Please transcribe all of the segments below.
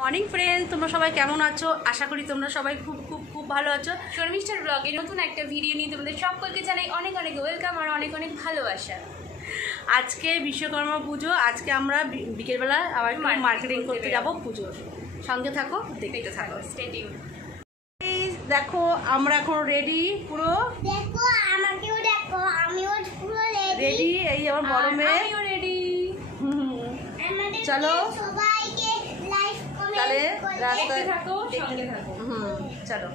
Morning friends, তোমরা সবাই কেমন আছো? আশা করি তোমরা সবাই খুব খুব খুব ভালো আছো। শর্মিষ্ঠার ব্লগে নতুন একটা ভিডিও নিয়ে তোমাদের সকলকে জানাই অনেক অনেক ওয়েলকাম আর অনেক অনেক ভালোবাসা। আজকে বিশ্বকর্মা পুজো, আজকে আমরা বিকেলবেলা আবার মার্কেটিং করতে যাব পুজোর। সঙ্গে থাকো, দেখতে থাকো, স্টে টিউন। দেখো আমরা এখন রেডি পুরো। দেখো আমাকেও দেখো, আমিও পুরো রেডি। এই আমার বড় মেয়ে রেডি। চলো সবাইকে লাইক তাহলে কমেন্ট রাস্তায় থাকো, সঙ্গে থাকো। চলো।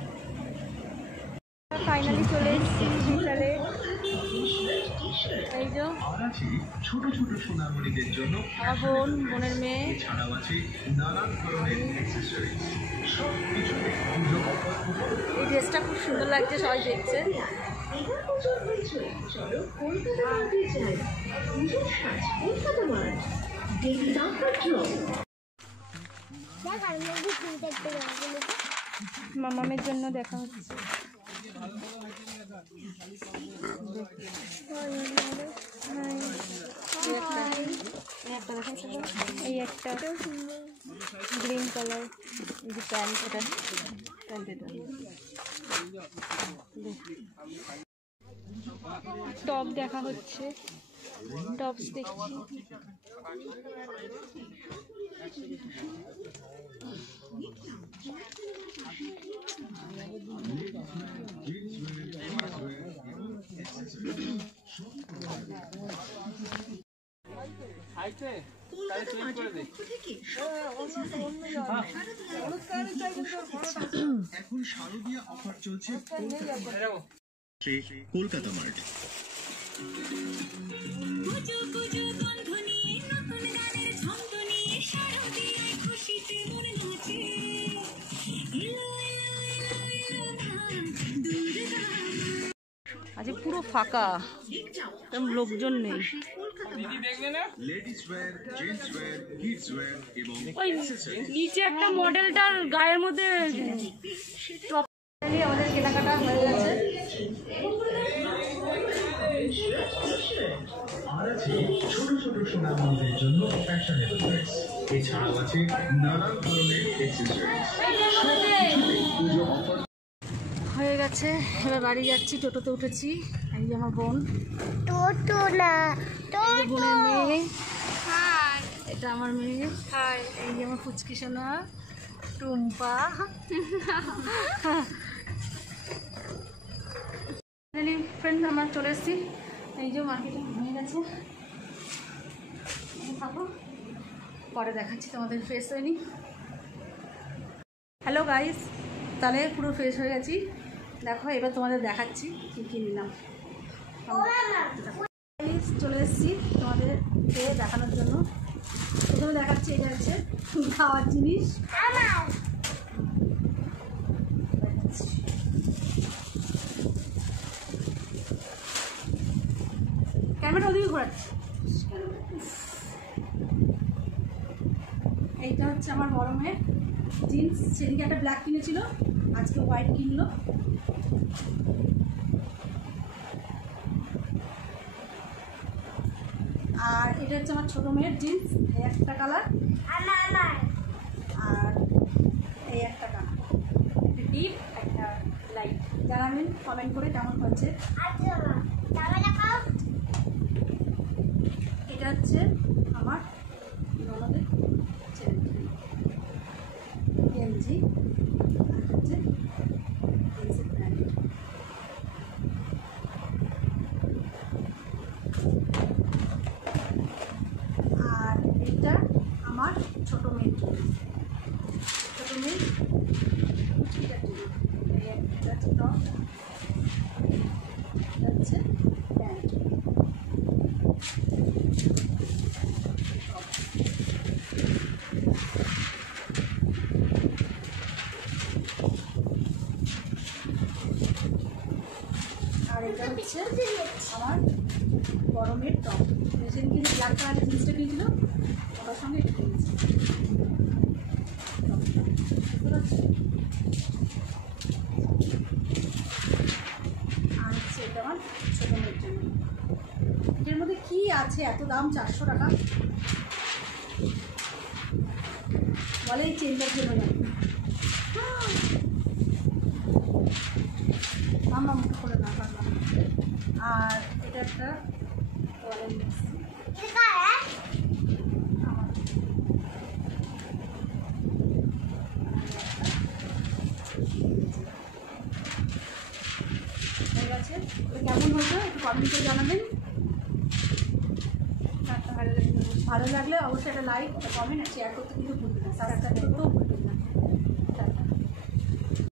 ফাইনালি চলে এসেছি বিকালে। এই যে ছোট ছোট সোনামণিদের জন্য আমার বোনের মেয়ে। এছাড়াও আছে নানান ধরনের অ্যাকসেসরিজ। সবকিছুতে পুজো অফার উপলব্ধ। এই ড্রেসটা খুব সুন্দর লাগছে, সবাই দেখছে। মামামের জন্য দেখা হচ্ছে। এই একটা গ্রিন কালার প্যান্ট, এটা টপ দেখা হচ্ছে, টপস দেখছি। এখন শারদীয়া অফার চলছে কলকাতা মার্ট। আজ পুরো ফাঁকা, লোকজন নেই। Ladies wear, gents wear, kids wear এবং ওই নিচে একটা মডেলটার গায়ের মধ্যে টপ। আমাদের কেনাকাটা হয়ে গেছে। আর আছে ছোট ছোট সোনামণিদের জন্য ফ্যাশনেবল ড্রেস। এছাড়াও আছে নানান ধরনের অ্যাকসেসরিজ। সবকিছুতে পুজো অফার। হয়ে গেছে, এবার বাড়ি যাচ্ছি। টোটোতে উঠেছি। এই যে আমার বোন, টোটো না এই যে বোনের মেয়ে, হাই এটা আমার মেয়ে, হাই। এই যে আমার ফুচকি সোনা টুম্পা। ফ্রেন্ড আমরা চলে এসেছি। এই যে মার্কেটিং হয়ে গেছে। থাকো, পরে দেখাচ্ছি তোমাদের। ফ্রেশ হয়নি। হ্যালো গাইস, তাহলে পুরো ফ্রেশ হয়ে গেছি। দেখো এবার তোমাদের দেখাচ্ছি কী কী নিলাম। চলে এসেছি তোমাদের দেখানোর জন্য। প্রথমে দেখাচ্ছি, এটা হচ্ছে খাওয়ার জিনিস। ক্যামেরা ওদিকে ঘোরাচ্ছি। এইটা হচ্ছে আমার বড় মেয়ে জিন্স। সেদিকে একটা ব্ল্যাক কিনেছিল, আজকে হোয়াইট কিনলো। আর এটা হচ্ছে আমার ছোটো মেয়ের জিন্স, এই একটা কালার। আর এই একটা কালার, একটা ডিপ একটা লাইট। জানাবেন কমেন্ট করে কেমন হচ্ছে। এটা হচ্ছে আমার ননদের ছেলে গেঞ্জি, আর হচ্ছে জিন্সের প্যান্ট। আর এটা আমার ছোটো মেয়ের জন্য, ছোটো মেয়ের কুচিটার জন্য। এটা হচ্ছে টপ, এটা হচ্ছে প্যান্ট। আর এটা হচ্ছে আমার গরমের টপ। সেদিন কিন্তু ব্ল্যাক কালারের জিনিসটা কিনেছিল, ওটার সঙ্গে এটা কিনেছি। আর হচ্ছে এটা আমার ছোটো মেয়ের জন্য। এটার মধ্যে কী আছে এত দাম? 400 টাকা। বলে এই চেনটার জন্য যাবে মামা মুখে করে না পারলাম। আর এটা একটা ওয়ালেট নিচ্ছি আমার হয়ে গেছে। কেমন হয়েছে একটু কমেন্ট করে জানাবেন। ভালো লাগলে অবশ্যই একটা লাইক, একটা কমেন্ট আর শেয়ার করতে কিন্তু ভুলবেন না, সাবস্ক্রাইব করতেও ভুলবেন না।